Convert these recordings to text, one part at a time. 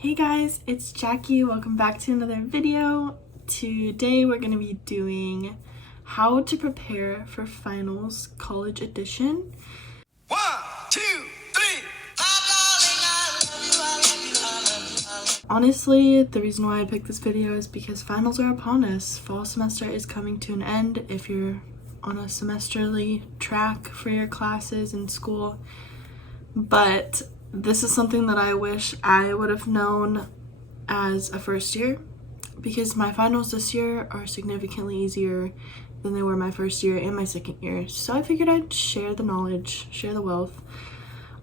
Hey guys, it's Jackie. Welcome back to another video. Today we're going to be doing how to prepare for finals college edition. 1, 2, 3. Honestly, the reason why I picked this video is because finals are upon us. Fall semester is coming to an end if you're on a semesterly track for your classes in school. But this is something that I wish I would have known as a first year, because my finals this year are significantly easier than they were my first year and my second year. So I figured I'd share the knowledge, share the wealth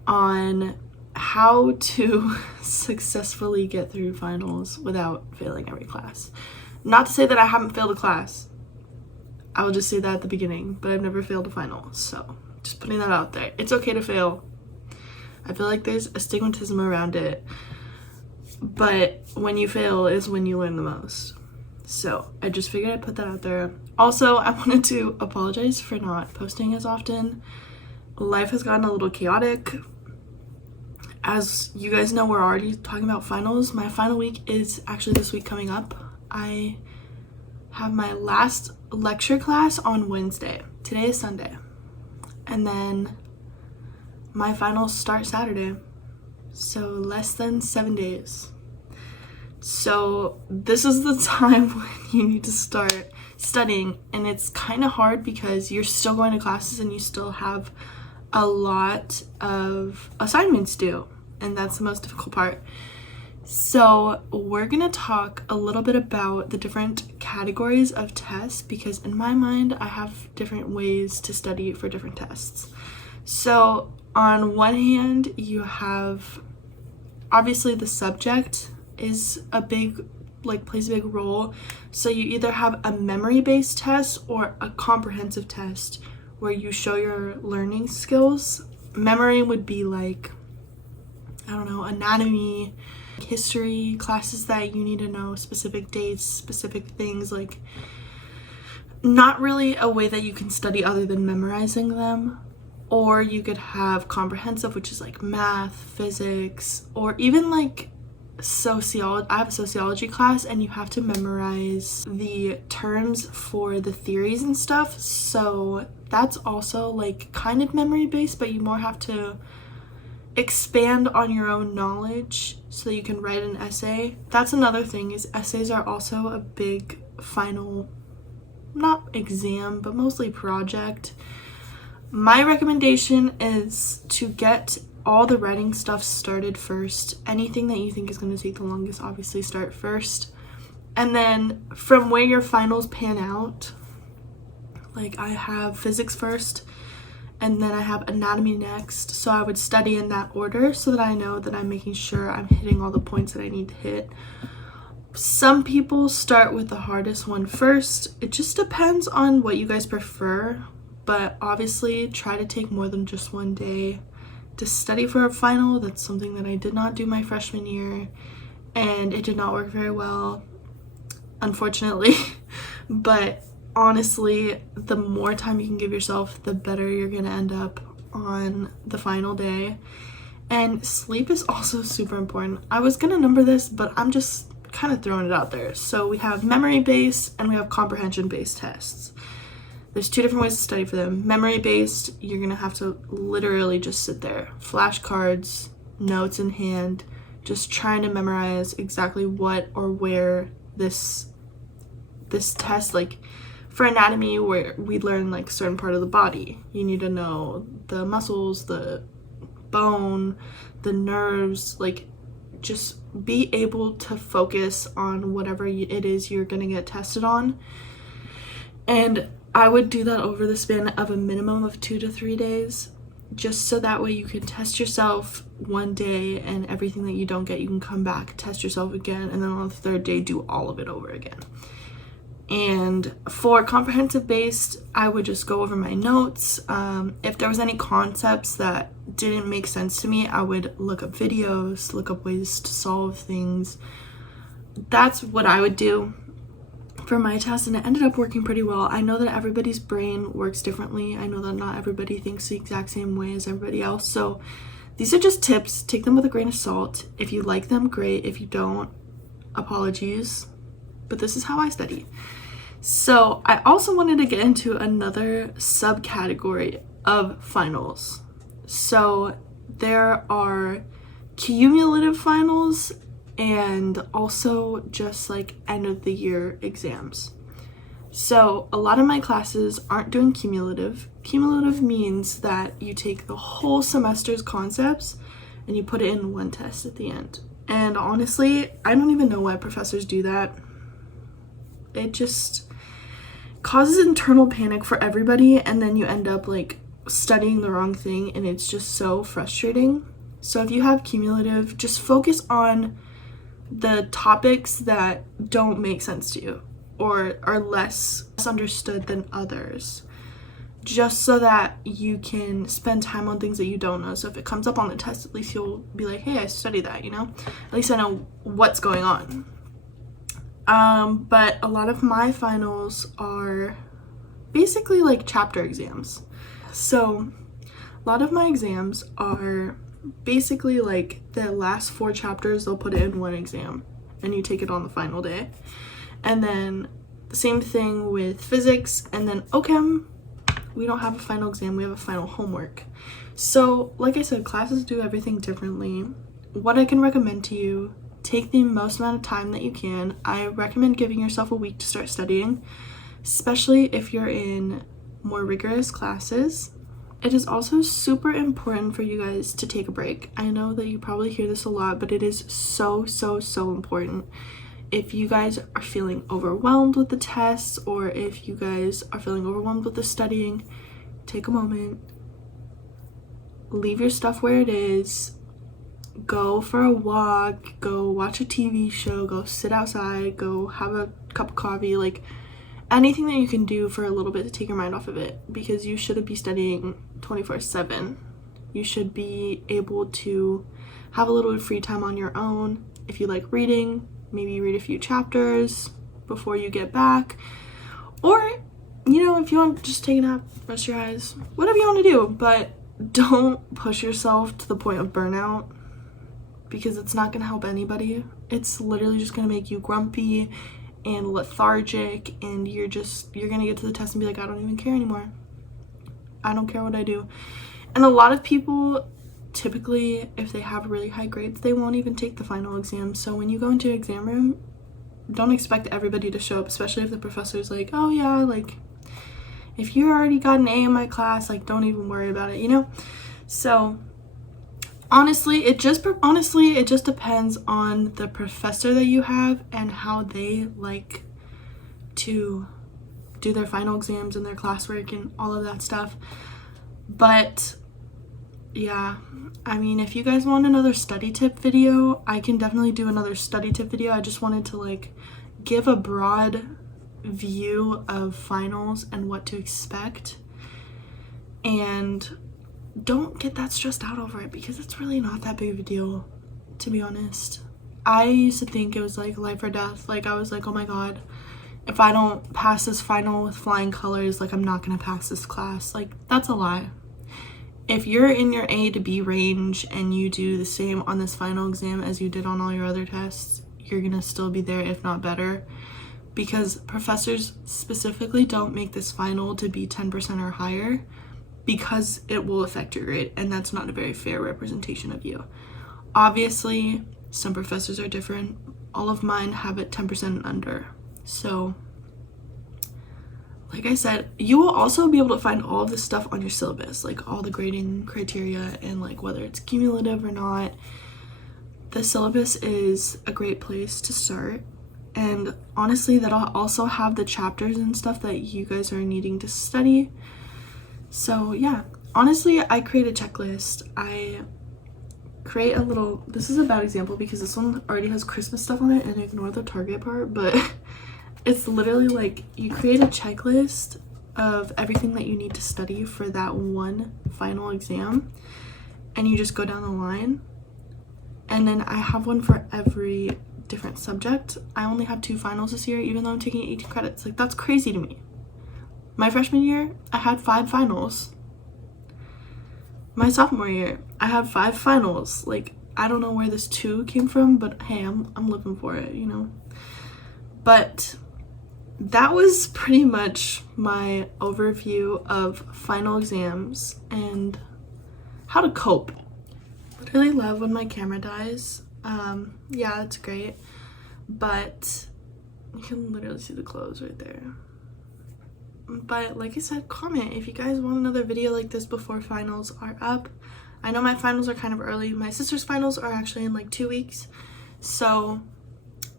on how to successfully get through finals without failing every class. Not to say that I haven't failed a class. I will just say that at the beginning, but I've never failed a final. So just putting that out there. It's okay to fail. I feel like there's a stigmatism around it, but when you fail is when you learn the most. So I just figured I'd put that out there. Also, I wanted to apologize for not posting as often. Life has gotten a little chaotic. As you guys know, we're already talking about finals. My final week is actually this week coming up. I have my last lecture class on Wednesday. Today is Sunday. And then my finals start Saturday, so less than 7 days. So this is the time when you need to start studying, and it's kind of hard because you're still going to classes and you still have a lot of assignments due, and that's the most difficult part. So we're gonna talk a little bit about the different categories of tests, because in my mind I have different ways to study for different tests. So on one hand, you have obviously the subject is plays a big role. So you either have a memory-based test or a comprehensive test where you show your learning skills. Memory would be like, I don't know, anatomy, history, classes that you need to know specific dates, specific things, like not really a way that you can study other than memorizing them. Or you could have comprehensive, which is like math, physics, or even like sociology. I have a sociology class and you have to memorize the terms for the theories and stuff. So that's also like kind of memory based, but you more have to expand on your own knowledge so that you can write an essay. That's another thing, is essays are also a big final, not exam, but mostly project. My recommendation is to get all the writing stuff started first. Anything that you think is going to take the longest, obviously start first. And then from where your finals pan out, like I have physics first, and then I have anatomy next. So I would study in that order so that I know that I'm making sure I'm hitting all the points that I need to hit. Some people start with the hardest one first. It just depends on what you guys prefer. But obviously try to take more than just one day to study for a final. That's something that I did not do my freshman year, and it did not work very well, unfortunately. But honestly, the more time you can give yourself, the better you're gonna end up on the final day. And sleep is also super important. I was gonna number this, but I'm just kind of throwing it out there. So we have memory-based and we have comprehension-based tests. There's two different ways to study for them. Memory-based, you're gonna have to literally just sit there, flashcards, notes in hand, just trying to memorize exactly what or where this test, like for anatomy, where we learn like a certain part of the body. You need to know the muscles, the bone, the nerves, like just be able to focus on whatever it is you're gonna get tested on. And I would do that over the span of a minimum of 2 to 3 days, just so that way you can test yourself one day, and everything that you don't get, you can come back, test yourself again, and then on the third day, do all of it over again. And for comprehensive based, I would just go over my notes. If there was any concepts that didn't make sense to me, I would look up videos, look up ways to solve things. That's what I would do for my test, and it ended up working pretty well. I know that everybody's brain works differently. I know that not everybody thinks the exact same way as everybody else, so These are just tips. Take them with a grain of salt. If you like them, great. If you don't, apologies. But this is how I study. So I also wanted to get into another subcategory of finals. So there are cumulative finals and also just like end of the year exams. So a lot of my classes aren't doing cumulative. Cumulative means that you take the whole semester's concepts and you put it in one test at the end. And honestly, I don't even know why professors do that. It just causes internal panic for everybody, and then you end up like studying the wrong thing, and it's just so frustrating. So if you have cumulative, just focus on the topics that don't make sense to you or are less understood than others, just so that you can spend time on things that you don't know. So if it comes up on the test, at least you'll be like, hey, I studied that, you know? At least I know what's going on. But a lot of my finals are basically like chapter exams. So a lot of my exams are basically like the last 4 chapters, they'll put it in one exam and you take it on the final day. And then the same thing with physics, and then OChem, we don't have a final exam, we have a final homework. So like I said, classes do everything differently. What I can recommend to you, take the most amount of time that you can. I recommend giving yourself a week to start studying, especially if you're in more rigorous classes. It is also super important for you guys to take a break. I know that you probably hear this a lot, but it is so important. If you guys are feeling overwhelmed with the tests, or if you guys are feeling overwhelmed with the studying, take a moment, leave your stuff where it is, go for a walk, go watch a TV show, go sit outside, go have a cup of coffee, like anything that you can do for a little bit to take your mind off of it, because you shouldn't be studying 24/7. You should be able to have a little bit of free time on your own. If you like reading, maybe read a few chapters before you get back, or you know, if you want, just take a nap, rest your eyes, whatever you want to do, but don't push yourself to the point of burnout, because it's not going to help anybody. It's literally just going to make you grumpy and lethargic, and you're going to get to the test and be like, I don't even care anymore. I don't care what I do. And a lot of people, typically, if they have really high grades, they won't even take the final exam. So when you go into an exam room, don't expect everybody to show up, especially if the professor's like, oh yeah, like, if you already got an A in my class, like, don't even worry about it, you know? So honestly, it just depends on the professor that you have and how they like to do their final exams and their classwork and all of that stuff. But yeah, I mean, if you guys want another study tip video, I can definitely do another study tip video. I just wanted to like give a broad view of finals and what to expect, and don't get that stressed out over it, because it's really not that big of a deal, to be honest. I used to think it was like life or death. Like, I was like, oh my god, if I don't pass this final with flying colors, like, I'm not gonna pass this class. Like, that's a lie. If you're in your A to B range and you do the same on this final exam as you did on all your other tests, you're gonna still be there, if not better, because professors specifically don't make this final to be 10% or higher, because it will affect your grade, and that's not a very fair representation of you. Obviously, some professors are different. All of mine have it 10% and under. So, like I said, you will also be able to find all of this stuff on your syllabus, like all the grading criteria and like whether it's cumulative or not. The syllabus is a great place to start. And honestly, that'll also have the chapters and stuff that you guys are needing to study. So yeah, honestly, I create a checklist. I create a little, this is a bad example because this one already has Christmas stuff on it, and ignore the Target part, but it's literally like you create a checklist of everything that you need to study for that one final exam, and you just go down the line. And then I have one for every different subject. I only have 2 finals this year, even though I'm taking 18 credits. Like, that's crazy to me. My freshman year, I had 5 finals. my sophomore year. I had 5 finals. Like, I don't know where this 2 came from, but hey, I'm living for it, you know. But that was pretty much my overview of final exams and how to cope. I really love when my camera dies. Yeah, it's great, but you can literally see the clothes right there. But like I said, comment if you guys want another video like this before finals are up. I know my finals are kind of early. My sister's finals are actually in like 2 weeks, so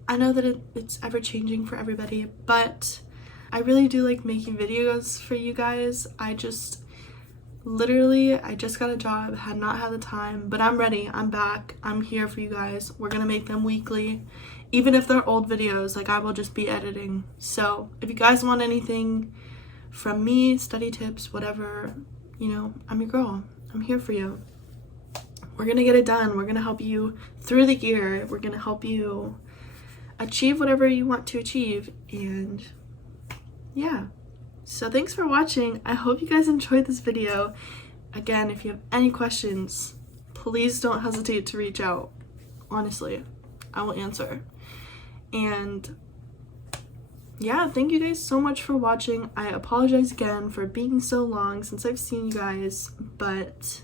I know that it's ever changing for everybody, but I really do like making videos for you guys. I just got a job, had not had the time, but I'm ready. I'm back. I'm here for you guys. We're gonna make them weekly. Even if they're old videos, like I will just be editing. So if you guys want anything from me, study tips, whatever, you know, I'm your girl. I'm here for you. We're gonna get it done. We're gonna help you through the year. We're gonna help you achieve whatever you want to achieve. And yeah, so thanks for watching. I hope you guys enjoyed this video. Again, if you have any questions, please don't hesitate to reach out. Honestly, I will answer. And yeah, thank you guys so much for watching. I apologize again for being so long since I've seen you guys, but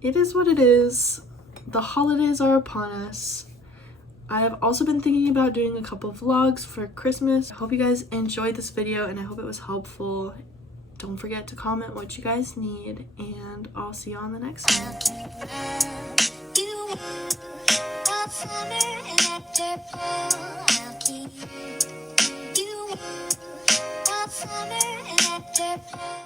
it is what it is. The holidays are upon us. I have also been thinking about doing a couple of vlogs for Christmas. I hope you guys enjoyed this video and I hope it was helpful. Don't forget to comment what you guys need, and I'll see you on the next one.